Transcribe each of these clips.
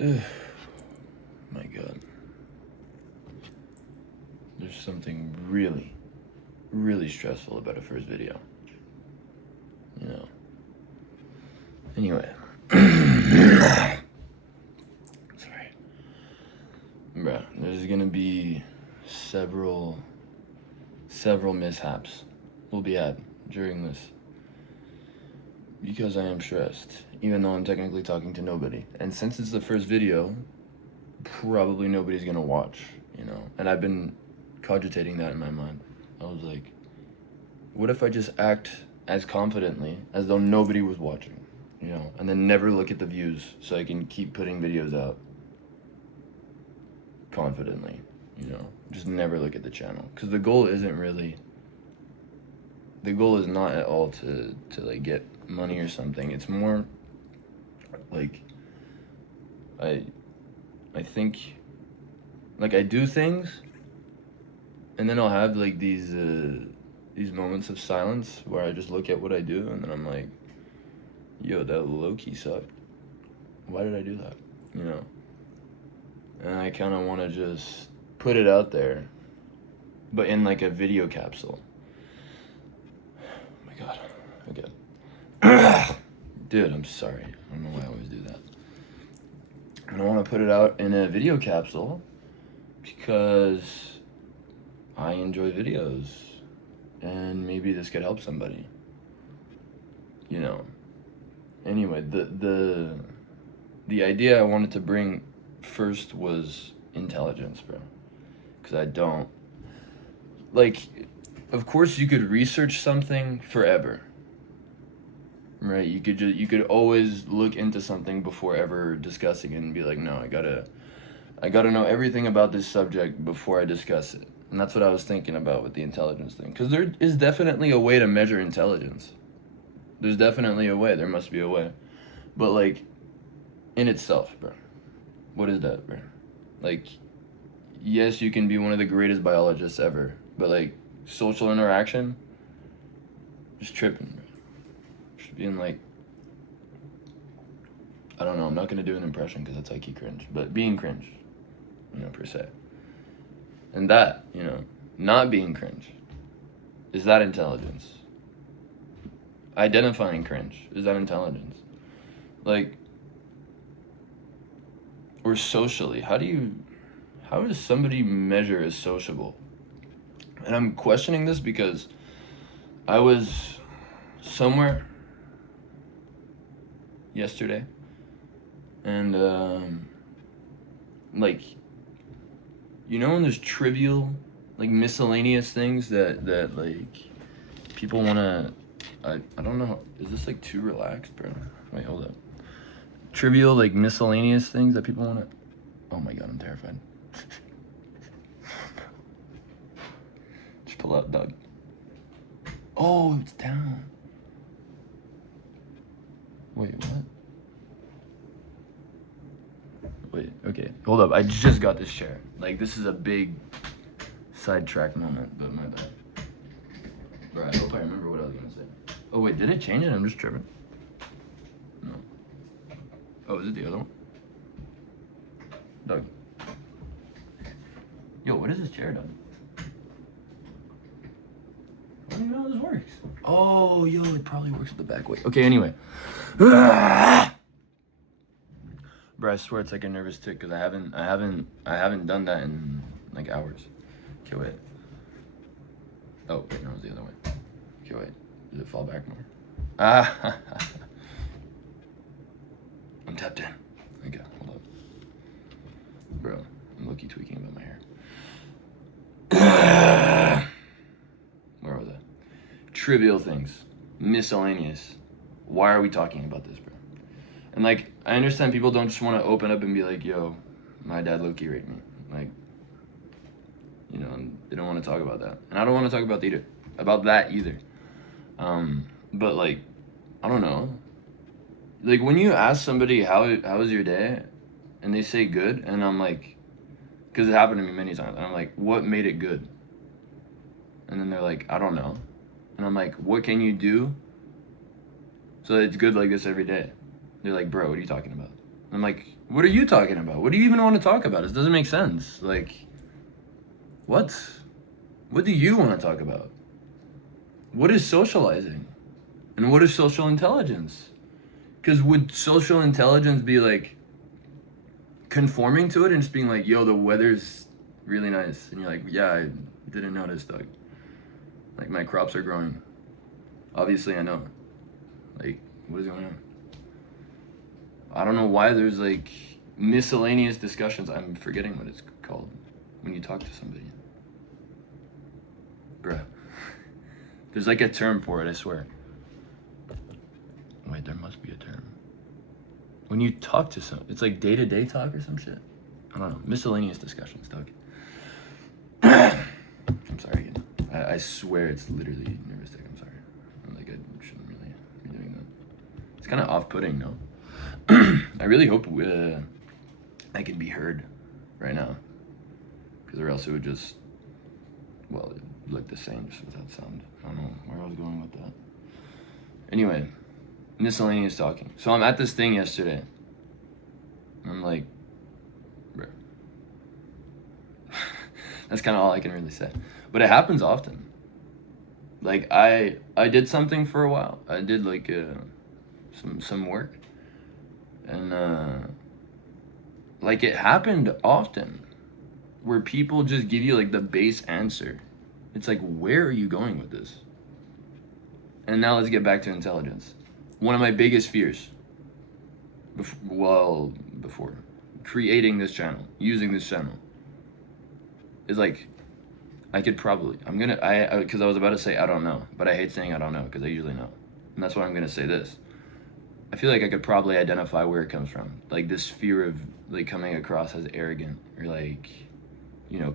My God. There's something really, really stressful about a first video. You know. Anyway. Sorry. Bruh, there's gonna be several mishaps will be had during this. Because I am stressed, even though I'm technically talking to nobody. And since it's the first video, probably nobody's gonna watch, you know? And I've been cogitating that in my mind. I was like, what if I just act as confidently as though nobody was watching, you know? And then never look at the views so I can keep putting videos out confidently, you know? Just never look at the channel. Because the goal is not at all to like get money or something. It's more like I think like I do things and then I'll have like these moments of silence where I just look at what I do and then I'm like, yo, that low-key sucked. Why did I do that? You know? And I kind of want to just put it out there, but in like a video capsule. Oh my God. Okay. Dude, I'm sorry. I don't know why I always do that. And I want to put it out in a video capsule because I enjoy videos and maybe this could help somebody. You know. Anyway, the idea I wanted to bring first was intelligence, bro. Because I don't like, of course you could research something forever. Right, you could always look into something before ever discussing it and be like, no, I gotta know everything about this subject before I discuss it. And that's what I was thinking about with the intelligence thing. Because there is definitely a way to measure intelligence. There's definitely a way. There must be a way. But like, in itself, bro, what is that, bro? Like, yes, you can be one of the greatest biologists ever, but like, social interaction, just tripping, bro. Just being like, I don't know, I'm not gonna do an impression because that's like cringe, but being cringe, you know, per se. And that, you know, not being cringe, is that intelligence? Identifying cringe, is that intelligence? Like, or socially, how does somebody measure as sociable? And I'm questioning this because I was somewhere yesterday and like, you know when there's trivial, like miscellaneous things that like people wanna, I don't know, is this like too relaxed, bro? Wait, hold up. Trivial, like miscellaneous things that people wanna, oh my God, I'm terrified. Just pull out, dog. Oh, it's down. Wait, what? Wait, okay, hold up. I just got this chair. Like, this is a big sidetrack moment, but my bad. Bro, I hope I remember what I was gonna say. Oh, wait, did it change it? I'm just tripping. No. Oh, is it the other one? Doug. Yo, what is this chair done? I don't even know how this works. Oh, yo, it probably works with the back way. Okay, anyway. Bro, I swear it's like a nervous tick because I haven't done that in like hours. Okay, wait. Oh, wait, no, it was the other way. Okay, wait. Does it fall back more? Ah, I'm tapped in. Okay, hold up. Bro, I'm low-key tweaking about my hair. Where was I? Trivial things. Miscellaneous. Why are we talking about this, bro? And like, I understand people don't just want to open up and be like, yo, my dad low-key raped me. Like, you know, and they don't want to talk about that. And I don't want to talk about that either. But like, I don't know. Like when you ask somebody how was your day, and they say good, and I'm like, because it happened to me many times, and I'm like, what made it good? And then they're like, I don't know. And I'm like, what can you do so that it's good like this every day? They're like, bro, what are you talking about? I'm like, what are you talking about? What do you even want to talk about? It doesn't make sense. Like, what? What do you want to talk about? What is socializing? And what is social intelligence? Because would social intelligence be like conforming to it and just being like, yo, the weather's really nice. And you're like, yeah, I didn't notice, Doug. Like, my crops are growing. Obviously, I know. Like, what is going on? I don't know why there's like miscellaneous discussions. I'm forgetting what it's called when you talk to somebody. Bruh. There's like a term for it, I swear. Wait, there must be a term. When you talk to some, it's like day-to-day talk or some shit. I don't know. Miscellaneous discussions, Doug. I'm sorry again. I swear it's literally nervous tick. I'm sorry. Like, I shouldn't really be doing that. It's kind of off-putting, no? I really hope I can be heard right now. Because or else it would just, well, it would look the same just without sound. I don't know where I was going with that. Anyway, miscellaneous talking. So I'm at this thing yesterday. I'm like, bro. That's kind of all I can really say. But it happens often. Like, I did something for a while. I did like some work. And like, it happened often where people just give you like the base answer. It's like, where are you going with this? And now let's get back to intelligence. One of my biggest fears, before creating this channel, using this channel, is like, because I was about to say I don't know, but I hate saying I don't know because I usually know. And that's why I'm gonna say this. I feel like I could probably identify where it comes from. Like, this fear of like coming across as arrogant or like, you know,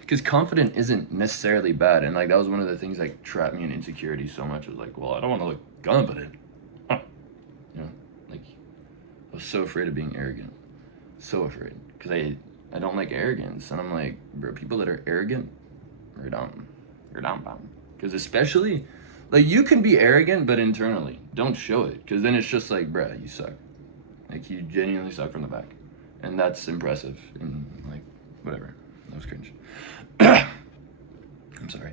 because confident isn't necessarily bad. And like, that was one of the things that trapped me in insecurity so much. It was like, well, I don't want to look confident. Huh. You know, like, I was so afraid of being arrogant. So afraid. Because I don't like arrogance. And I'm like, bro, people that are arrogant, you're dumb. You're dumb. Because especially, like, you can be arrogant, but internally, don't show it. Because then it's just like, bruh, you suck. Like, you genuinely suck from the back. And that's impressive. And like, whatever. That was cringe. I'm sorry.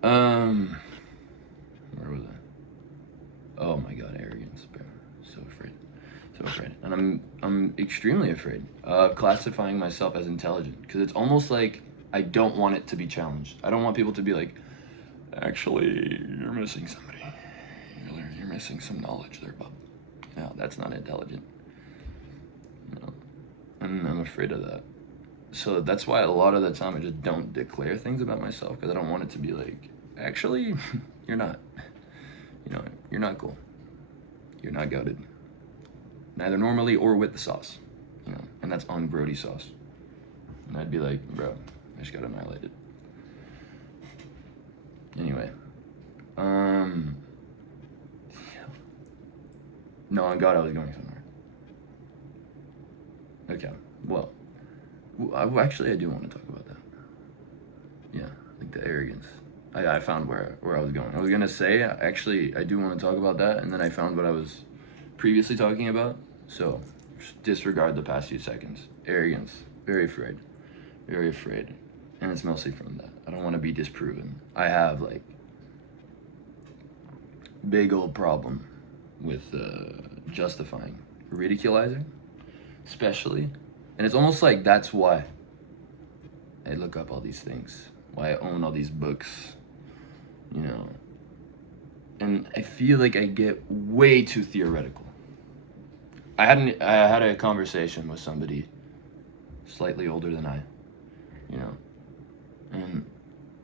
Where was I? Oh my god, arrogance, bro. So afraid. So afraid. And I'm extremely afraid of classifying myself as intelligent. Because it's almost like I don't want it to be challenged. I don't want people to be like, actually, you're missing somebody. You're missing some knowledge there, bub. No, that's not intelligent. No. And I'm afraid of that. So that's why a lot of the time I just don't declare things about myself, because I don't want it to be like, actually, you're not. You know, you're not cool. You're not goated. Neither normally or with the sauce. You know, and that's on Brody sauce. And I'd be like, bro, I just got annihilated. Anyway. No, on God, I was going somewhere. Okay, well. Actually, I do want to talk about that. Yeah, like the arrogance. I found where I was going. I was gonna say, actually, I do want to talk about that, and then I found what I was previously talking about. So, just disregard the past few seconds. Arrogance. Very afraid. Very afraid. And it's mostly from that. I don't want to be disproven. I have, like, big old problem with justifying. Ridiculizing, especially. And it's almost like that's why I look up all these things. Why I own all these books, you know. And I feel like I get way too theoretical. I had a conversation with somebody slightly older than I, you know. And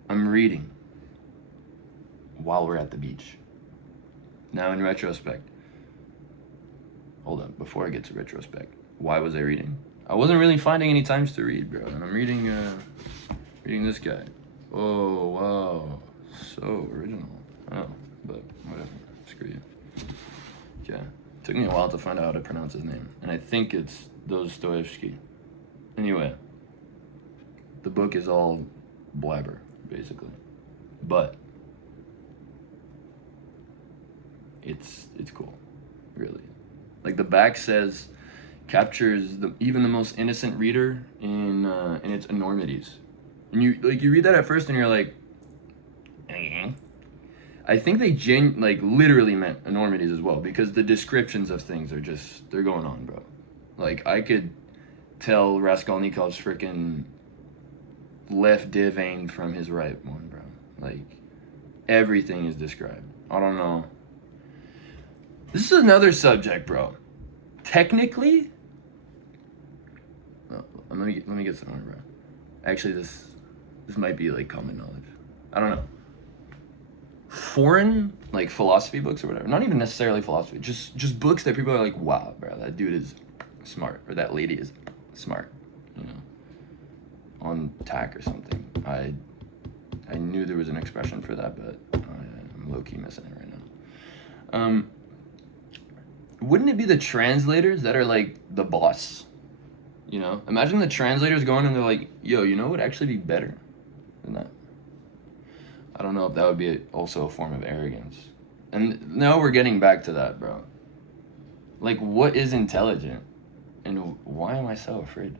I'm reading while we're at the beach. Now, in retrospect, hold up, before I get to retrospect, why was I reading? I wasn't really finding any times to read, bro. And I'm reading this guy. Oh, wow. So original. I know, but whatever. Screw you. Yeah. Took me a while to find out how to pronounce his name. And I think it's Dostoevsky. Anyway. The book is all blabber, basically. But it's cool. Really. Like the back says, captures even the most innocent reader in its enormities. And you read that at first and you're like, I think they literally meant enormities as well, because the descriptions of things are just, they're going on, bro. Like I could tell Raskolnikov's freaking left div aimed from his right one, bro. Like everything is described. I don't know. This is another subject, bro. Technically, let me get somewhere, bro. Actually, this might be like common knowledge. I don't know. Foreign like philosophy books or whatever. Not even necessarily philosophy. Just books that people are like, wow, bro, that dude is smart, or that lady is smart. You know, on tack or something. I knew there was an expression for that, but I'm low key missing it right now. Wouldn't it be the translators that are like the boss? You know, imagine the translators going and they're like, yo, you know what would actually be better than that? I don't know if that would be also a form of arrogance. And now we're getting back to that, bro. Like, what is intelligent? And why am I so afraid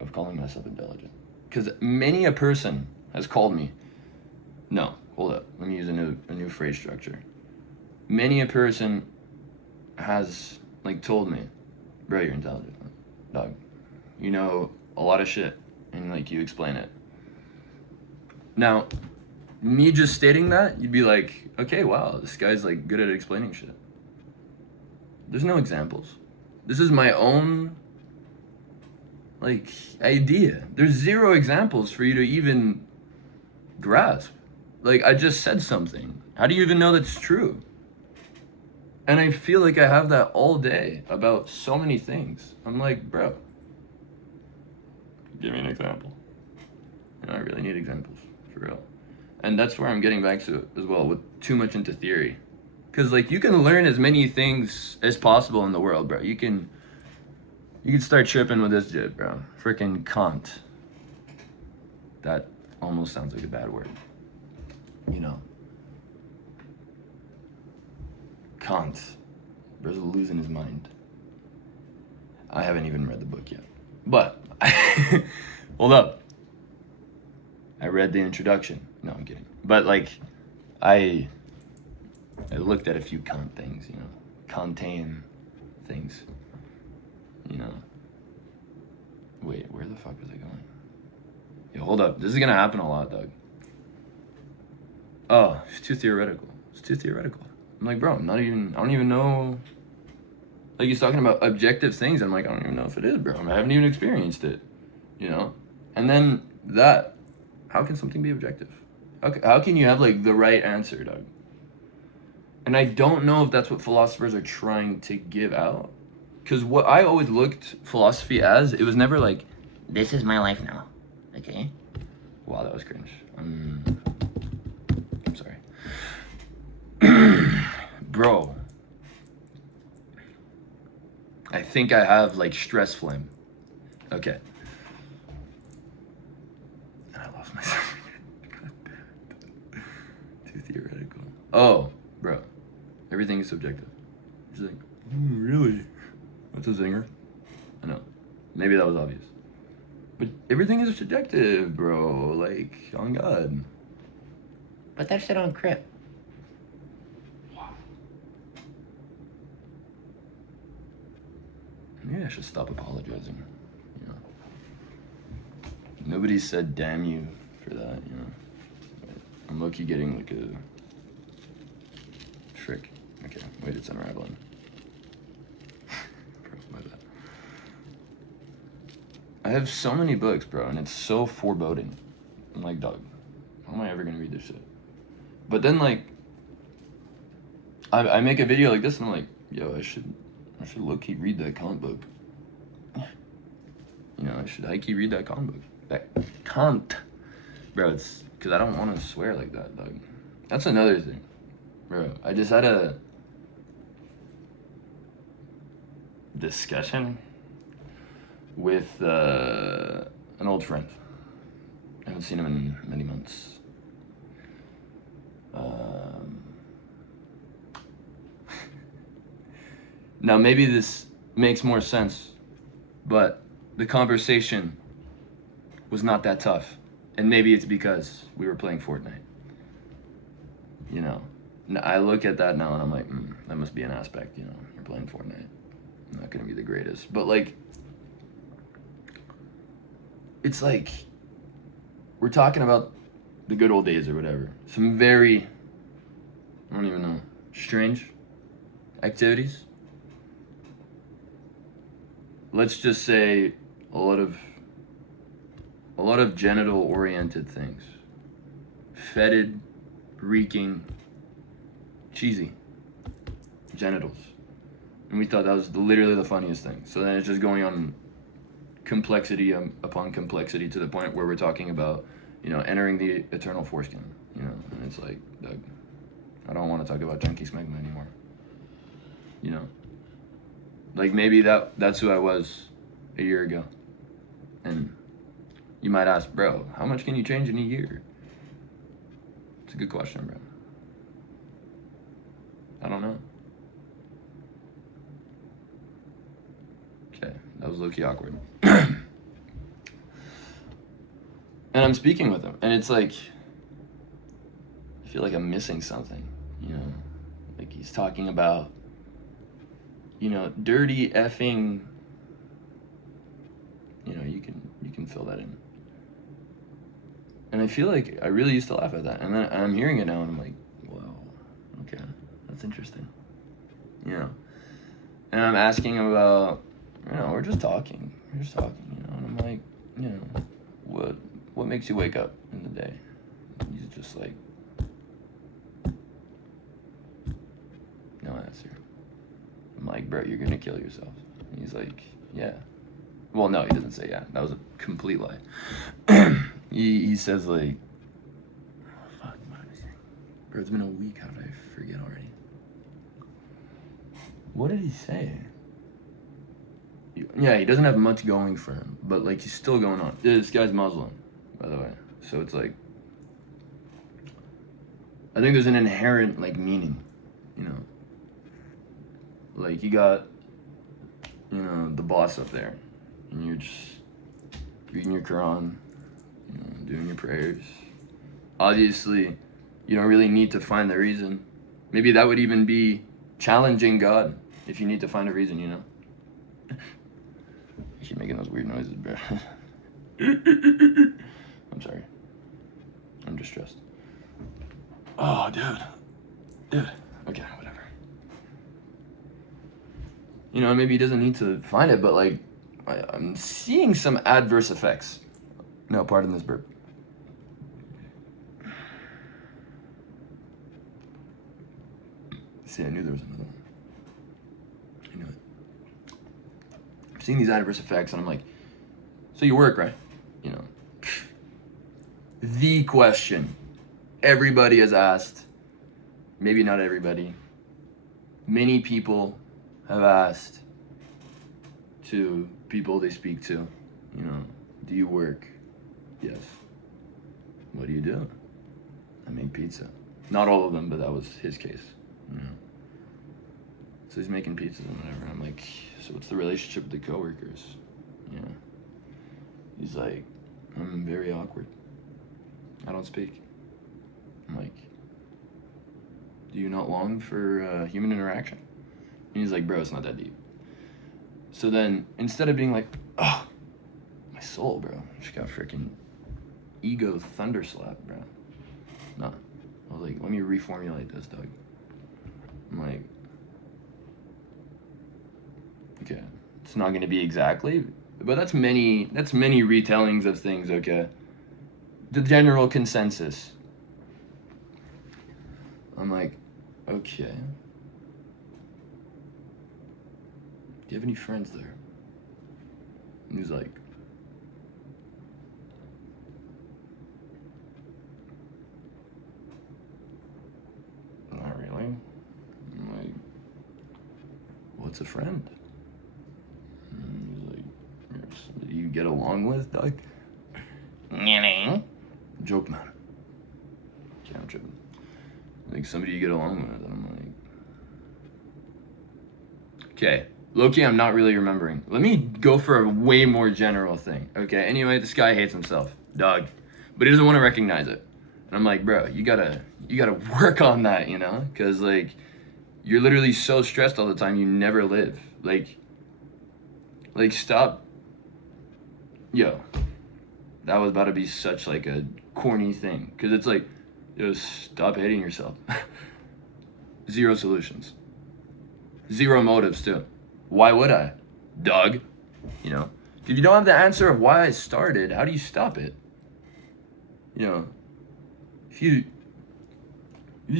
of calling myself intelligent? Because many a person has called me. No, hold up. Let me use a new phrase structure. Many a person has like told me, bro, you're intelligent, dog. You know a lot of shit, and like you explain it. Now, me just stating that, you'd be like, okay, wow, this guy's like good at explaining shit. There's no examples. This is my own like idea. There's zero examples for you to even grasp. Like I just said something. How do you even know that's true? And I feel like I have that all day about so many things. I'm like, bro, give me an example. You know, I really need examples, for real. And that's where I'm getting back to as well, with too much into theory. Because, like, you can learn as many things as possible in the world, bro. You can start tripping with this shit, bro. Freaking Kant. That almost sounds like a bad word. You know. Kant. Bro's losing his mind. I haven't even read the book yet. But, hold up. I read the introduction. No, I'm kidding. But, like, I looked at a few Kant things, you know. Kantian things. You know. Wait, where the fuck was I going? Yo, hold up. This is gonna happen a lot, Doug. Oh, it's too theoretical. It's too theoretical. I'm like, bro, I don't even know. Like, he's talking about objective things. I'm like, I don't even know if it is, bro. I haven't even experienced it, you know? And then how can something be objective? How can you have, like, the right answer, Doug? And I don't know if that's what philosophers are trying to give out. Because what I always looked philosophy as, it was never like, this is my life now, okay? Wow, that was cringe. I'm sorry. Bro, I think I have like stress phlegm. Okay. I lost myself. Too theoretical. Oh, bro, everything is subjective. It's like, really? That's a zinger. I know. Maybe that was obvious. But everything is subjective, bro. Like, on God. Put that shit on Crip. Maybe I should stop apologizing, you know. Nobody said damn you for that, you know. I'm low-key getting like a trick. Okay, wait, it's unraveling. Bro, my bad. I have so many books, bro, and it's so foreboding. I'm like, dog, how am I ever gonna read this shit? But then, like, I make a video like this and I'm like, yo, I should low-key read that Kant book. You know, I should high-key read that Kant book. That Kant. Bro, it's because I don't want to swear like that, dog. That's another thing. Bro, I just had a discussion with an old friend. I haven't seen him in many months. Now, maybe this makes more sense, but the conversation was not that tough. And maybe it's because we were playing Fortnite. You know, I look at that now and I'm like, that must be an aspect, you know, you're playing Fortnite. I'm not going to be the greatest. But, like, it's like, we're talking about the good old days or whatever. Some very, I don't even know, strange activities. Let's just say a lot of genital oriented things. Fetid, reeking, cheesy genitals. And we thought that was literally the funniest thing. So then it's just going on complexity upon complexity to the point where we're talking about, you know, entering the eternal foreskin, you know, and it's like, Doug, I don't want to talk about junkie smegma anymore. You know, like maybe that's who I was a year ago. And you might ask, bro, how much can you change in a year? It's a good question, bro. I don't know. Okay, that was low-key awkward. And I'm speaking with him, and it's like, I feel like I'm missing something, you know? Like he's talking about, you know, dirty effing, you know, you can fill that in. And I feel like I really used to laugh at that. And then I'm hearing it now and I'm like, wow, okay, that's interesting. You know? And I'm asking him about, you know, we're just talking, you know? And I'm like, you know, what makes you wake up in the day? And he's just like, no answer. I'm like, bro, you're gonna kill yourself. And he's like, yeah. Well, no, he doesn't say yeah. That was a complete lie. He says like, oh, fuck, what did he say? Bro, it's been a week. How did I forget already? What did he say? Yeah, he doesn't have much going for him, but like he's still going on. This guy's Muslim, by the way. So it's like, I think there's an inherent like meaning, you know. Like you got, you know, the boss up there, and you're just reading your Quran, you know, doing your prayers. Obviously, you don't really need to find the reason. Maybe that would even be challenging God if you need to find a reason, you know. I keep making those weird noises, bro. I'm sorry. I'm distressed. Oh, dude. Okay, whatever. You know, maybe he doesn't need to find it, but like, I'm seeing some adverse effects. No, pardon this burp. See, I knew there was another one. I knew it. I'm seeing these adverse effects, and I'm like, so you work, right? You know, the question everybody has asked, maybe not everybody, many people have asked to people they speak to, you know, do you work? Yes. What do you do? I make pizza. Not all of them, but that was his case, you know. So he's making pizzas and whatever. I'm like, so what's the relationship with the coworkers? You know. He's like, I'm very awkward. I don't speak. I'm like, do you not long for human interaction? And he's like, bro, it's not that deep. So then, instead of being like, oh, my soul, bro, just got freaking ego thunder slap, bro. No. I was like, let me reformulate this, Doug. I'm like, okay, it's not gonna be exactly, but that's many retellings of things, okay? The general consensus. I'm like, okay. Do you have any friends there? And he's like, not really. I'm like, what's a friend? And he's like, somebody you get along with, Doug? Joke, man. Okay, I'm tripping. Like somebody you get along with, and I'm like, Okay. Low-key, I'm not really remembering. Let me go for a way more general thing. Okay, anyway, this guy hates himself. Dog. But he doesn't want to recognize it. And I'm like, bro, you gotta work on that, you know? Because, like, you're literally so stressed all the time, you never live. Like, stop. Yo. That was about to be such, like, a corny thing. Because it's like, yo, stop hating yourself. Zero solutions. Zero motives, too. Why would I? Dog. You know? If you don't have the answer of why I started, how do you stop it? You know? If you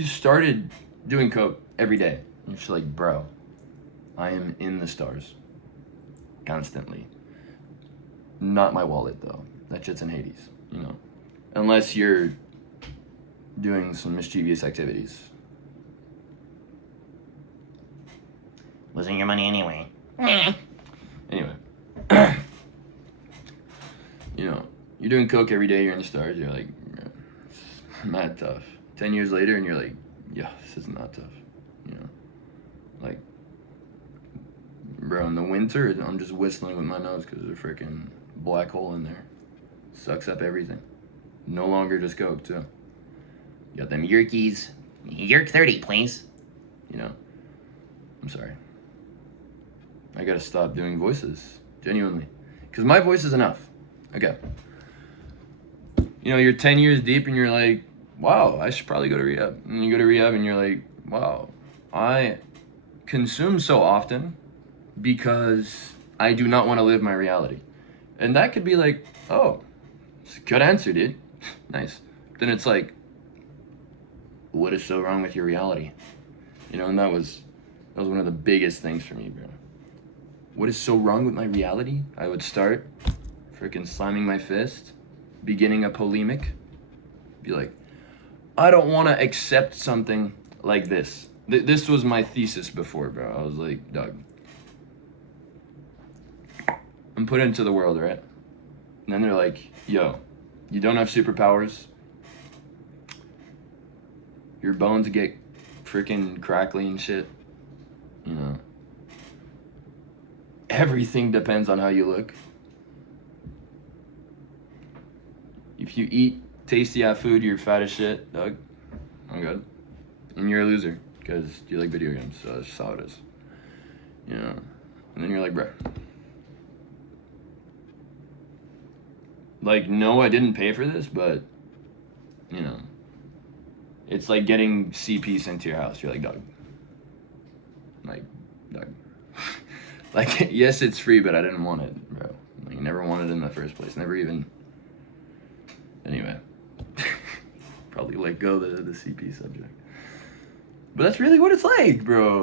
started doing coke every day, you're just like, bro, I am in the stars. Constantly. Not my wallet, though. That shit's in Hades, you know? Unless you're doing some mischievous activities. Losing your money anyway. Anyway. You know, you're doing coke every day, you're in the stars, you're like, it's mad tough. 10 years later, and you're like, yeah, this is not tough. You know? Like, bro, in the winter, I'm just whistling with my nose because there's a freaking black hole in there. Sucks up everything. No longer just coke, too. You got them Yerkies. Yerk 30, please. You know? I'm sorry. I gotta stop doing voices. Genuinely. Because my voice is enough. Okay. You know, you're 10 years deep and you're like, wow, I should probably go to rehab. And you go to rehab and you're like, wow, I consume so often because I do not want to live my reality. And that could be like, oh, it's a good answer, dude. Nice. Then it's like, what is so wrong with your reality? You know, and that was one of the biggest things for me, bro. What is so wrong with my reality? I would start freaking slamming my fist, beginning a polemic, be like, I don't want to accept something like this. This was my thesis before, bro. I was like, Doug, I'm put into the world, right? And then they're like, yo, you don't have superpowers. Your bones get freaking crackly and shit. You know. Everything depends on how you look. If you eat tasty ass food, you're fat as shit, Doug. I'm good. And you're a loser because you like video games, so that's just how it is. You know. And then you're like, bro. Like, no, I didn't pay for this, but, you know. It's like getting CP sent to your house. You're like, Doug. Like, Doug. Like, yes, it's free, but I didn't want it, bro. Like, never wanted it in the first place. Never even. Anyway. Probably let go the CP subject. But that's really what it's like, bro.